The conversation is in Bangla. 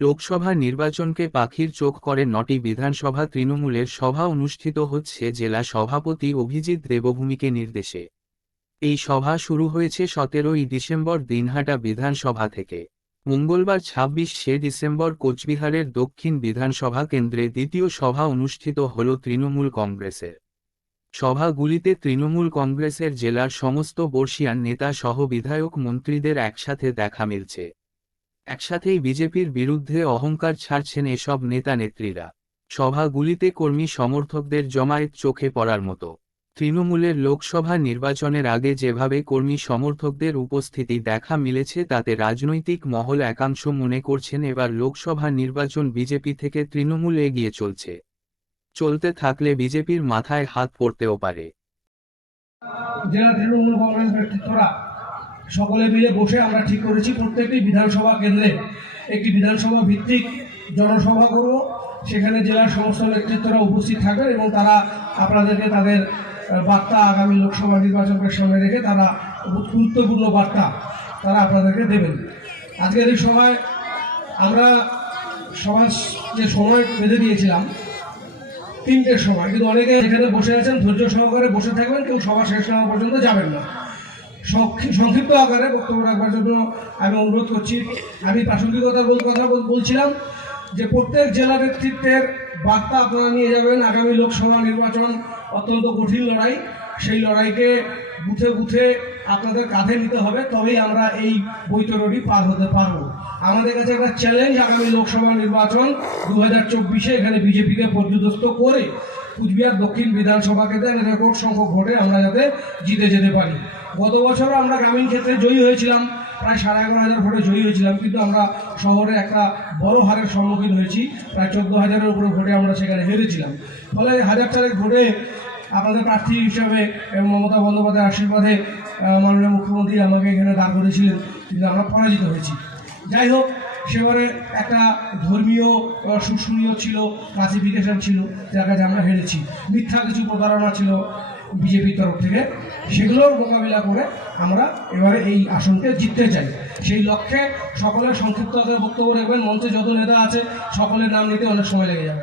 লোকসভা নির্বাচনকে পাখির চোখ করে ৯টি বিধানসভা তৃণমূলের সভা অনুষ্ঠিত হচ্ছে জেলা সভাপতি অভিজিৎ দেবভূমিকে নির্দেশে। এই সভা শুরু হয়েছে ১৭ই ডিসেম্বর দিনহাটা বিধানসভা থেকে। মঙ্গলবার ২৬শে ডিসেম্বর কোচবিহারের দক্ষিণ বিধানসভা কেন্দ্রে দ্বিতীয় সভা অনুষ্ঠিত হল তৃণমূল কংগ্রেসের। সভাগুলিতে তৃণমূল কংগ্রেসের জেলার সমস্ত বর্ষীয়ান নেতা সহ বিধায়ক মন্ত্রীদের একসাথে দেখা মিলছে। একসাথেই বিজেপির বিরুদ্ধে অহংকার ছাড়ছেন এসব নেতা নেত্রীরা। সভাগুলিতে কর্মী সমর্থকদের জমায়েত চোখে পড়ার মতো। তৃণমূলের লোকসভা নির্বাচনের আগে যেভাবে কর্মী সমর্থকদের উপস্থিতি দেখা মিলেছে তাতে রাজনৈতিক মহল একাংশ মনে করছেন এবার লোকসভা নির্বাচন বিজেপি থেকে তৃণমূল এগিয়ে চলতে থাকলে বিজেপির মাথায় হাত পড়তেও পারে। জেলা তৃণমূল কংগ্রেস নেতৃত্বরা সকলে মিলে বসে আমরা ঠিক করেছি প্রত্যেকটি বিধানসভা কেন্দ্রে একটি বিধানসভা ভিত্তিক জনসভা করব। সেখানে জেলার সমস্ত নেতৃত্বরা উপস্থিত থাকবেন এবং তারা আপনাদেরকে তাদের বার্তা আগামী লোকসভা নির্বাচনকে সামনে রেখে তারা গুরুত্বপূর্ণ বার্তা তারা আপনাদেরকে দেবেন। আজকের এই সভায় আমরা সবার যে সময় বেঁধে দিয়েছিলাম ৩টের সময়, কিন্তু অনেকে এখানে বসে আছেন, ধৈর্য সহকারে বসে থাকবেন, কেউ সভা শেষ না হওয়া পর্যন্ত যাবেন না। সংক্ষিপ্ত আকারে বক্তব্য রাখবার জন্য আমি অনুরোধ করছি। আমি প্রাসঙ্গিকতার কথা বলছিলাম যে প্রত্যেক জেলা নেতৃত্বের বার্তা আপনারা নিয়ে যাবেন। আগামী লোকসভা নির্বাচন অত্যন্ত কঠিন লড়াই, সেই লড়াইকে বুথে বুথে আপনাদের কাঁধে নিতে হবে, তবেই আমরা এই বৈতরণী পার হতে পারবো। আমাদের কাছে একটা চ্যালেঞ্জ, আগামী লোকসভা নির্বাচন ২০২৪-এ এখানে বিজেপিকে পর্যদস্ত করে কুচবিহার দক্ষিণ বিধানসভা কেন্দ্রে রেকর্ড সংখ্যক ভোটে আমরা যাতে জিতে যেতে পারি। গত বছরও আমরা গ্রামীণ ক্ষেত্রে জয়ী হয়েছিলাম, প্রায় ১১,৫০০ ভোটে জয়ী হয়েছিলাম, কিন্তু আমরা শহরে একটা বড় হারের সম্মুখীন হয়েছি, প্রায় ১৪,০০০-এর উপরে ভোটে আমরা সেখানে হেরেছিলাম। ফলে ১,০০০ ভোটে আপনাদের প্রার্থী হিসাবে মমতা বন্দ্যোপাধ্যায়ের আশীর্বাদে মাননীয় মুখ্যমন্ত্রী আমাকে এখানে দাঁড় করেছিলেন, কিন্তু আমরা পরাজিত হয়েছি। যাই হোক, সেবারে একটা ধর্মীয় শুষ্কনীয় ছিল, ক্লাসিফিকেশন ছিল, যার কাছে আমরা হেরেছি। মিথ্যা কিছু প্রতারণা ছিল বিজেপির তরফ থেকে, সেগুলোর মোকাবিলা করে আমরা এবারে এই আসনকে জিততে চাই। সেই লক্ষ্যে সকলের সংক্ষিপ্ত বক্তব্য রাখবেন। মঞ্চে যত নেতা আছে সকলের নাম নিতে অনেক সময় লেগে যাবে।